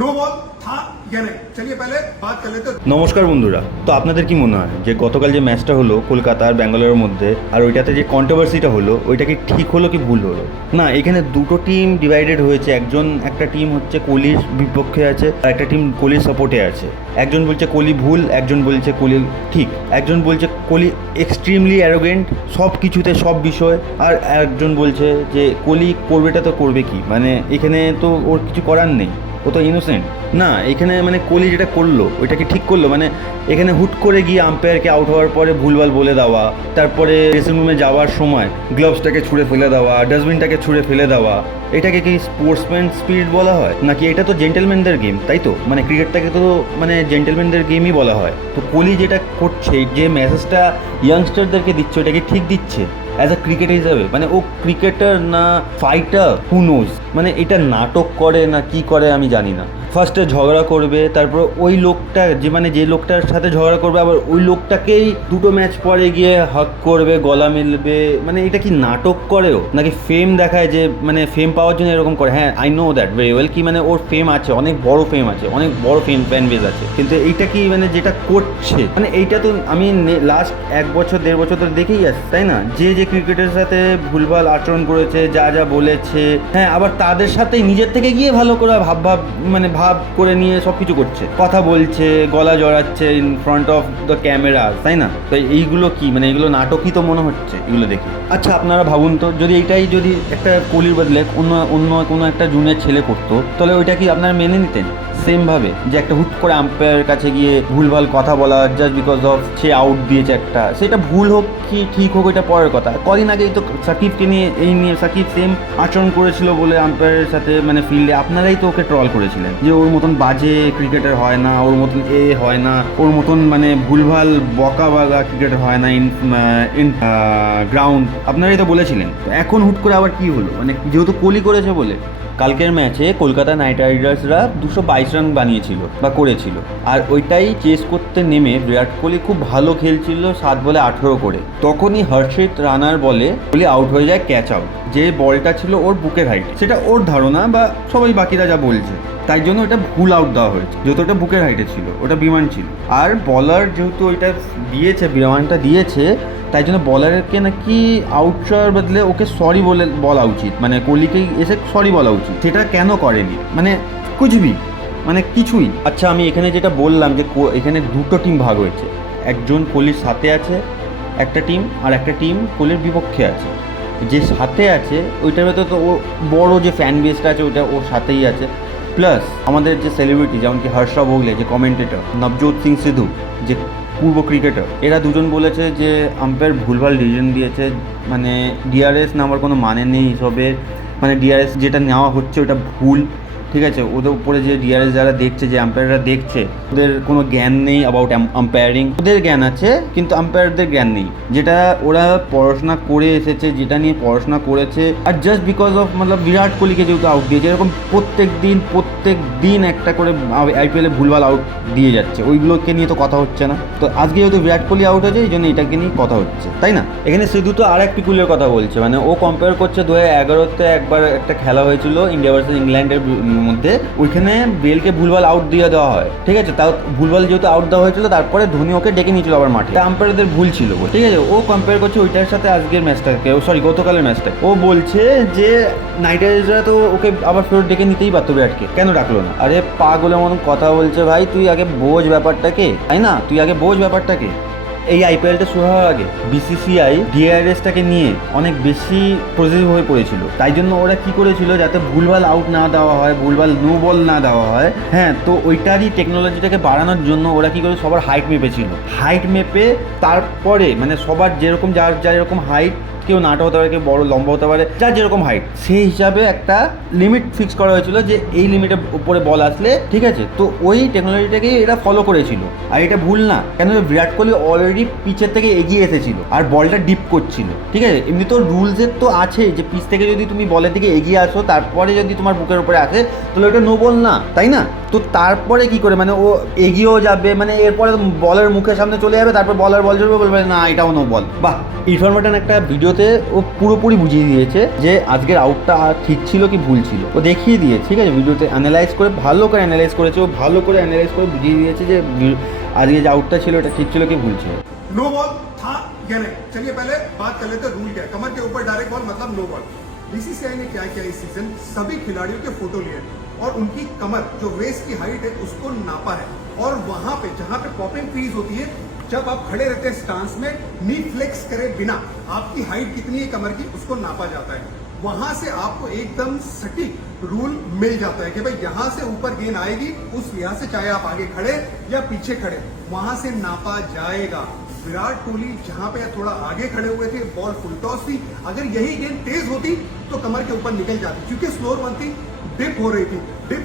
No ball था या नहीं, चलिए पहले बात कर लेते हैं। নমস্কার বন্ধুরা, তো আপনাদের কি মনে হয় যে গতকাল যে ম্যাচটা হলো কলকাতা আর ব্যাঙ্গালোরের মধ্যে, আর ওইটাতে যে কন্ট্রোভার্সিটা হলো ওইটা কি ঠিক হলো কি ভুল হলো? না, এখানে দুটো টিম ডিভাইডেড হয়েছে। একটা টিম হচ্ছে কোহলির বিপক্ষে আছে আর একটা টিম কোহলির সাপোর্টে আছে। একজন বলছে কোহলি ভুল, একজন বলছে কোহলি ঠিক, একজন বলছে কোহলি এক্সট্রিমলি অ্যারোগেন্ট সব কিছুতে সব বিষয়, আর একজন বলছে যে কোহলি করবেটা তো করবে কি, মানে এখানে তো ওর কিছু করার নেই, ও তো ইনোসেন্ট। না, এখানে মানে কোহলি যেটা করলো ওইটাকে ঠিক করলো, মানে এখানে হুট করে গিয়ে আম্পায়ারকে আউট হওয়ার পরে ভুলভাল বলে দেওয়া, তারপরে ড্রেসিং রুমে যাওয়ার সময় গ্লাভসটাকে ছুঁড়ে ফেলে দেওয়া, ডাস্টবিনটাকে ছুঁড়ে ফেলে দেওয়া, এটাকে কি স্পোর্টসম্যান স্পিরিট বলা হয় নাকি? এটা তো জেন্টেলম্যানদের গেম, তাই তো? মানে ক্রিকেটটাকে তো মানে জেন্টেলম্যানদের গেমই বলা হয়। তো কোহলি যেটা করছে, যে মেসেজটা ইয়াংস্টারদেরকে দিচ্ছে, ওটাকে ঠিক দিচ্ছে অ্যাজ আ ক্রিকেটার হিসাবে? মানে ও ক্রিকেটার না ফাইটার, হু নোজ? মানে এটা নাটক করে না কি করে আমি জানি না। ফার্স্টে ঝগড়া করবে, তারপর ওই লোকটা যে লোকটার সাথে ঝগড়া করবে আবার ওই লোকটাকেই দুটো ম্যাচ পরে গিয়ে হাক করবে, গলা মিলবে। মানে এটা কি নাটক করেও নাকি ফেম দেখায়, যে মানে ফেম পাওয়ার জন্য এরকম করে? হ্যাঁ, I know that very well, কি মানে ওর ফেম আছে, অনেক বড় ফেম আছে, অনেক বড় ফ্যান বেজ আছে, কিন্তু এইটা কি মানে যেটা করছে, মানে এইটা তো আমি লাস্ট 1-1.5 বছর ধরে দেখেই আসছি, তাই না? যে ক্রিকেটের সাথে ভুলভাল আচরণ করেছে, যা বলেছে, হ্যাঁ, আবার তাদের সাথে নিজের থেকে গিয়ে ভালো করে ভাব করে নিয়ে সব কিছু করছে, কথা বলছে, গলা জড়াচ্ছে in front of the camera, তাই না? তো এইগুলো কি মানে এগুলো নাটকই তো মনে হচ্ছে এগুলো দেখে। আচ্ছা, আপনারা ভাবুন তো, যদি একটা কোহলির বদলে অন্য কোনো একটা জুনিয়র ছেলে করতো, তাহলে ওইটা কি আপনারা মেনে নিতেন সেমভাবে? যে একটা হুট করে আম্পায়ারের কাছে গিয়ে ভুলভাল কথা বলা just because of say out দিয়েছে একটা, সেটা ভুল হোক কি ঠিক হোক এটা পরের কথা। কদিন আগেই তো সাকিবকে নিয়ে সাকিব সেম আচরণ করেছিল বলে আম্পায়ারের সাথে, মানে ফিল্ডে আপনারাই তো ওকে ট্রল করেছিলেন যে ওর মতন বাজে ক্রিকেটার হয় না, ওর মতন হয় না, ওর মতন মানে ভুলভাল বকা বাগা ক্রিকেটার হয় না ইন গ্রাউন্ড, আপনারাই তো বলেছিলেন। এখন হুট করে আবার কি হলো? মানে যেহেতু কোহলি করেছে বলে। কালকের ম্যাচে কলকাতা নাইট রাইডার্সরা 222 রান বানিয়েছিল বা করেছিল, আর ওইটাই চেস করতে নেমে বিরাট কোহলি খুব ভালো খেলছিল 7 বলে 18 করে। তখনই হর্ষিত রানার বলে কোহলি আউট হয়ে যায় ক্যাচ আউট। যে বলটা ছিল ওর বুকের হাইট, সেটা ওর ধারণা বা সবাই বাকিরা যা বলছে, তাই জন্য ওটা ভুল আউট দেওয়া হয়েছে, যেহেতু ওটা বুকের হাইটে ছিল, ওটা বিমান ছিল। আর বলার যেহেতু ওইটা বিমানটা দিয়েছে, তাই জন্য বলারকে নাকি আউট করার বদলে ওকে সরি বলা উচিত, মানে কোহলিকেই এসে সরি বলা উচিত। সেটা কেন করেনি? মানে কুচবি মানে কিছুই। আচ্ছা, আমি এখানে যেটা বললাম যে এখানে দুটো টিম ভাগ হয়েছে, একজন কোহলির সাথে আছে একটা টিম, আর একটা টিম কোহলির বিপক্ষে আছে। যে সাথে আছে ওইটার ভেতরে তো ওর বড়ো যে ফ্যান বেসটা আছে ওইটা ওর সাথেই আছে, প্লাস আমাদের যে সেলিব্রিটি যেমন কি হর্ষ ভোগলে যে কমেন্টেটর, নবজোৎ সিং সিধু যে পূর্ব ক্রিকেটার, এরা দুজন বলেছে যে আম্পায়ার ভুলভাল ডিসিশন দিয়েছে, মানে ডিআরএস নেওয়ার কোনো মানে নেই হিসেবে, মানে ডিআরএস যেটা নেওয়া হচ্ছে ওটা ভুল, ঠিক আছে? ওদের উপরে যে ডিআরএস যারা দেখছে, যে আম্পায়াররা দেখছে, ওদের কোনো জ্ঞান নেই অ্যাবাউট আম্পায়ারিং। ওদের জ্ঞান আছে কিন্তু আম্পায়ারদের জ্ঞান নেই, যেটা ওরা পড়াশোনা করে এসেছে, যেটা নিয়ে পড়াশোনা করেছে। আর জাস্ট বিকজ অফ বিরাট কোহলিকে যেহেতু আউট দিয়েছে, এরকম প্রত্যেক দিন একটা করে আইপিএলে ভুলভাল আউট দিয়ে যাচ্ছে, ওইগুলোকে নিয়ে তো কথা হচ্ছে না। তো আজকে যেহেতু বিরাট কোহলি আউট হয়েছে, এই জন্য এটাকে নিয়ে কথা হচ্ছে, তাই না? এখানে সিধু তো আর এক পিকুলের কথা বলছে, মানে ও কম্পেয়ার করছে 2011-তে একবার একটা খেলা হয়েছিল ইন্ডিয়া ভার্সেস ইংল্যান্ডের মধ্যে, ওইখানে বেলকে ভুলভাল আউট দিয়ে দেওয়া হয়, ঠিক আছে? তাও ভুলভাল যেহেতু আউট দেওয়া হয়েছিল, তারপরে ধোনি ওকে ডেকে নিয়েছিল আবার মাঠে, আম্পায়ারদের ভুল ছিল, ঠিক আছে? ও কম্পেয়ার করছে ওইটার সাথে আজকের ম্যাচটাকে, গতকালের ম্যাচটা। ও বলছে যে নাইট রাইডার্সরা তো ওকে আবার ফেরত ডেকে নিতেই পারতো, বিরাটকে কেন ডাকলো না? আরে পাগলের মতন কথা বলছে ভাই, তুই আগে বোঝ ব্যাপারটাকে, তাই না? তুই আগে বোঝ ব্যাপারটাকে। এই আইপিএলটা শুরু হওয়ার আগে বিসিসিআই ডিআরএসটাকে নিয়ে অনেক বেশি পজিটিভ হয়ে পড়েছিল, তাই জন্য ওরা কি করেছিল, যাতে ভুলভাল আউট না দেওয়া হয়, ভুলভাল নো বল না দেওয়া হয়, হ্যাঁ, তো ওইটারই টেকনোলজিটাকে বাড়ানোর জন্য ওরা কি করে সবার হাইট মেপেছিল। হাইট মেপে তারপরে মানে সবার যেরকম যার যেরকম হাইট, কেউ নাটা হতে পারে, কেউ বড় লম্বা হতে পারে, যার যেরকম হাইট, সেই হিসাবে একটা লিমিট ফিক্স করা হয়েছিল যে এই লিমিটের উপরে বল আসলে, ঠিক আছে? তো ওই টেকনোলজিটাকেই এরা ফলো করেছিল, আর এটা ভুল না। কেন? বিরাট কোহলি অলরেডি পিচের থেকে এগিয়ে এসেছিল আর বলটা ডিপ করছিল, ঠিক আছে? এমনি তো রুলসের তো আছে যে পিচ থেকে যদি তুমি বলের দিকে এগিয়ে আসো, তারপরে যদি তোমার বুকের উপরে আসে, তাহলে ওটা নো বল না, তাই না? তো তারপরে কি করে মানে ও এগিয়েও যাবে, মানে এরপরে বলের মুখের সামনে চলে যাবে, তারপর বলার বল চলবে, বলবে না এটাও নো বল। বাহ, ইরফান পাঠান একটা ভিডিওতে ও পুরোপুরি বুঝিয়ে দিয়েছে যে আজকের আউটটা ঠিক ছিল কি ভুল ছিল, ও দেখিয়ে দিয়েছে। ঠিক আছে, ভিডিওতে অ্যানালাইজ করে ভালো করে অ্যানালাইজ করেছে, ও ভালো করে অ্যানালাইজ করে বুঝিয়ে দিয়েছে যে আজকে যে আউটটা ছিল এটা ঠিক ছিল কি ভুল ছিল। नो बॉल था या नहीं, चलिए पहले बात कर लेते हैं रूल क्या है। कमर के ऊपर डायरेक्ट बॉल मतलब नो बॉल। बीसीसीआई ने क्या किया इस सीजन, सभी खिलाड़ियों के फोटो लिए और उनकी कमर जो वेस्ट की हाइट है उसको नापा है, और वहां पे जहां पे पॉपिंग क्रीज होती है, जब आप खड़े रहते हैं स्टांस में, नी फ्लेक्स करे बिना आपकी हाइट कितनी है कमर की उसको नापा जाता है। वहां से आपको एकदम सटीक रूल मिल जाता है कि भाई यहां से ऊपर गेंद आएगी, उस लिहाज से चाहे आप आगे खड़े या पीछे खड़े वहां से नापा जाएगा। विराट कोहली जहां पे थोड़ा आगे खड़े हुए थे, बॉल फुल टॉस थी, अगर यही गेंद तेज होती तो कमर के ऊपर निकल जाती, क्योंकि स्लोअर वन थी, डिप हो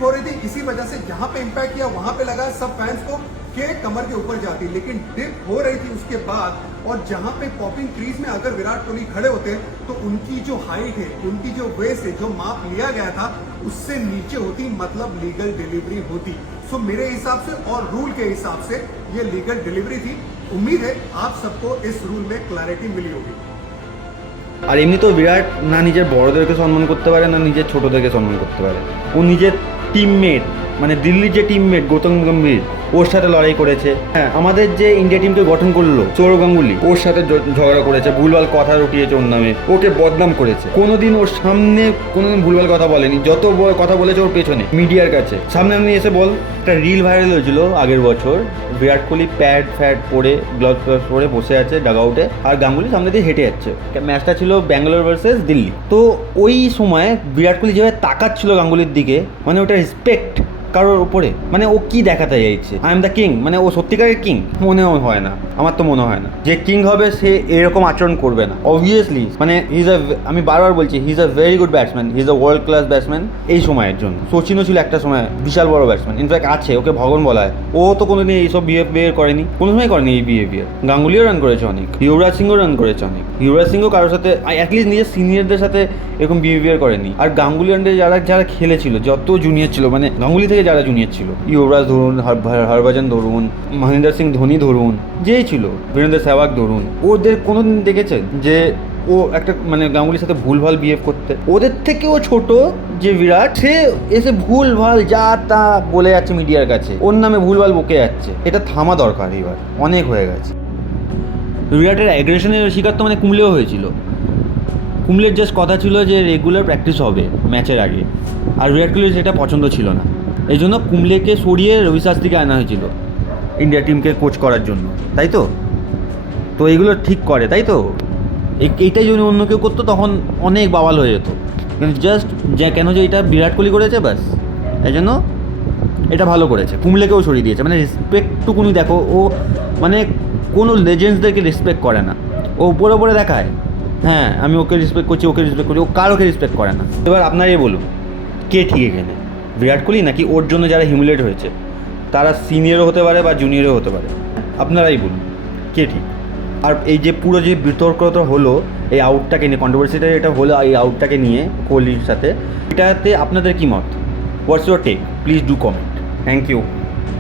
रही थी, इसी वजह से जहां पे इंपैक्ट किया वहां पे लगा सब फैंस को के कमर के ऊपर जाती, लेकिन डिप हो रही थी उसके बाद, और जहां पे पॉपिंग क्रीज में अगर विराट कोहली खड़े होते तो उनकी जो हाइट है, उनकी जो वेस्ट है, जो माप लिया गया था उससे नीचे होती, मतलब लीगल डिलीवरी होती। सो मेरे हिसाब से और रूल के हिसाब से ये लीगल डिलीवरी थी। उम्मीद है आप सबको इस रूल में क्लैरिटी मिली होगी। আর এমনি তো বিরাট না নিজের বড়দেরকে সম্মান করতে পারে না নিজের ছোটদেরকে সম্মান করতে পারে। ও নিজের টিমমেট মানে দিল্লির যে টিমমেট গৌতম গম্ভীর ওর সাথে লড়াই করেছে। হ্যাঁ, আমাদের যে ইন্ডিয়া টিমকে গঠন করলো সৌরভ গাঙ্গুলি ওর সাথে ঝগড়া করেছে, ভুলভাল কথা রটিয়েছে ওর নামে, ওকে বদনাম করেছে। কোনোদিন ওর সামনে কোনোদিন ভুলভাল কথা বলেনি, যত কথা বলেছে ওর পেছনে মিডিয়ার কাছে। সামনে আপনি এসে বল, একটা রিল ভাইরাল হয়েছিল আগের বছর, বিরাট কোহলি প্যাড ফ্যাড পরে গ্লাভস পরে বসে আছে ডাগ আউটে, আর গাঙ্গুলি সামনে দিয়ে হেঁটে যাচ্ছে। ম্যাচটা ছিল ব্যাঙ্গালোর ভার্সেস দিল্লি। তো ওই সময় বিরাট কোহলি যেভাবে তাকাচ্ছিল গাঙ্গুলির দিকে, মানে ওটা রেসপেক্ট কারোর উপরে, মানে ও কি দেখাতে চাইছে, আই এম দ্য কিং, মানে ও সত্যিকারের কিং মনেও হয় না, আমার তো মনে হয় না যে কিং হবে সে এরকম আচরণ করবে না। অবভিয়াসলি মানে আমি বারবার বলছি he is a very good batsman, he is a world class batsman এই সময়ের জন্য। সচিনও ছিল একটা সময় বিশাল বড় ব্যাটসম্যান, ইনফ্যাক্ট আছে, ওকে ভগবান বলা হয়। ও তো কোনোদিন এইসব বিহেভিয়ার করেনি, কোনো সময় করেনি এই বিহেভিয়ার। গাঙ্গুলিও রান করেছে অনেক, যুবরাজ সিংও রান করেছে অনেক, যুবরাজ সিংও কারোর সাথে অ্যাটলিস্ট নিজের সিনিয়রদের সাথে এরকম বিহেভিয়ার করেনি। আর গাঙ্গুলি আন্ডারে যারা খেলেছিল, যত জুনিয়র ছিল, মানে গাঙ্গুলি থেকে যারা জুনিয়র ছিল, যুবরাজ ধরুন, হরভজন ধরুন, মহেন্দ্র সিং ধোনি ধরুন, যেই ছিল বীরেন্দ্র সেহবাগ ধরুন, ওদের কোনোদিন দেখেছেন যে ও একটা মানে গাঙ্গুলির সাথে ভুলভাল বিহেভ করতে? ওদের থেকেও ছোট যে বিরাট, সে এসে ভুলভাল যা তা বলে যাচ্ছে মিডিয়ার কাছে, ওর নামে ভুলভাল বকে যাচ্ছে। এটা থামা দরকার, এবার অনেক হয়ে গেছে। বিরাটের অ্যাগ্রেশনের শিকার তো মানে কুমলেও হয়েছিল। কুমলের জাস্ট কথা ছিল যে রেগুলার প্র্যাকটিস হবে ম্যাচের আগে, আর বিরাট কোহলির সেটা পছন্দ ছিল না। এই জন্য কুমলেকে সরিয়ে রবি শাস্ত্রীকে আনা হয়েছিল ইন্ডিয়া টিমকে কোচ করার জন্য, তাই তো? তো এগুলো ঠিক করে, তাই তো? এইটাই যদি অন্য কেউ করতো তখন অনেক বাওয়াল হয়ে যেত, কিন্তু জাস্ট কেন যে এটা বিরাট কোহলি করেছে ব্যাস, এই জন্য এটা ভালো করেছে। কুমলেকেও সরিয়ে দিয়েছে, মানে রেসপেক্টটুকুনি দেখো, ও মানে কোনো লেজেন্ডসদেরকে রেসপেক্ট করে না, ও উপরে উপরে দেখায় হ্যাঁ আমি ওকে রেসপেক্ট করছি, ওকে রেসপেক্ট করছি, ও কারোকে রেসপেক্ট করে না। এবার আপনারাই বলুন কে ঠিক এখানে, বিরাট কোহলি নাকি ওর জন্য যারা হিউমিলেট হয়েছে, তারা সিনিয়রও হতে পারে বা জুনিয়রও হতে পারে? আপনারাই বলুন কে ঠিক। আর এই যে পুরো যে বিতর্কটা হলো এই আউটটাকে নিয়ে, কন্ট্রোভার্সিটা এটা হলো এই আউটটাকে নিয়ে কোহলির সাথে, এটাতে আপনাদের কী মত? What's your take? Please do comment. Thank you.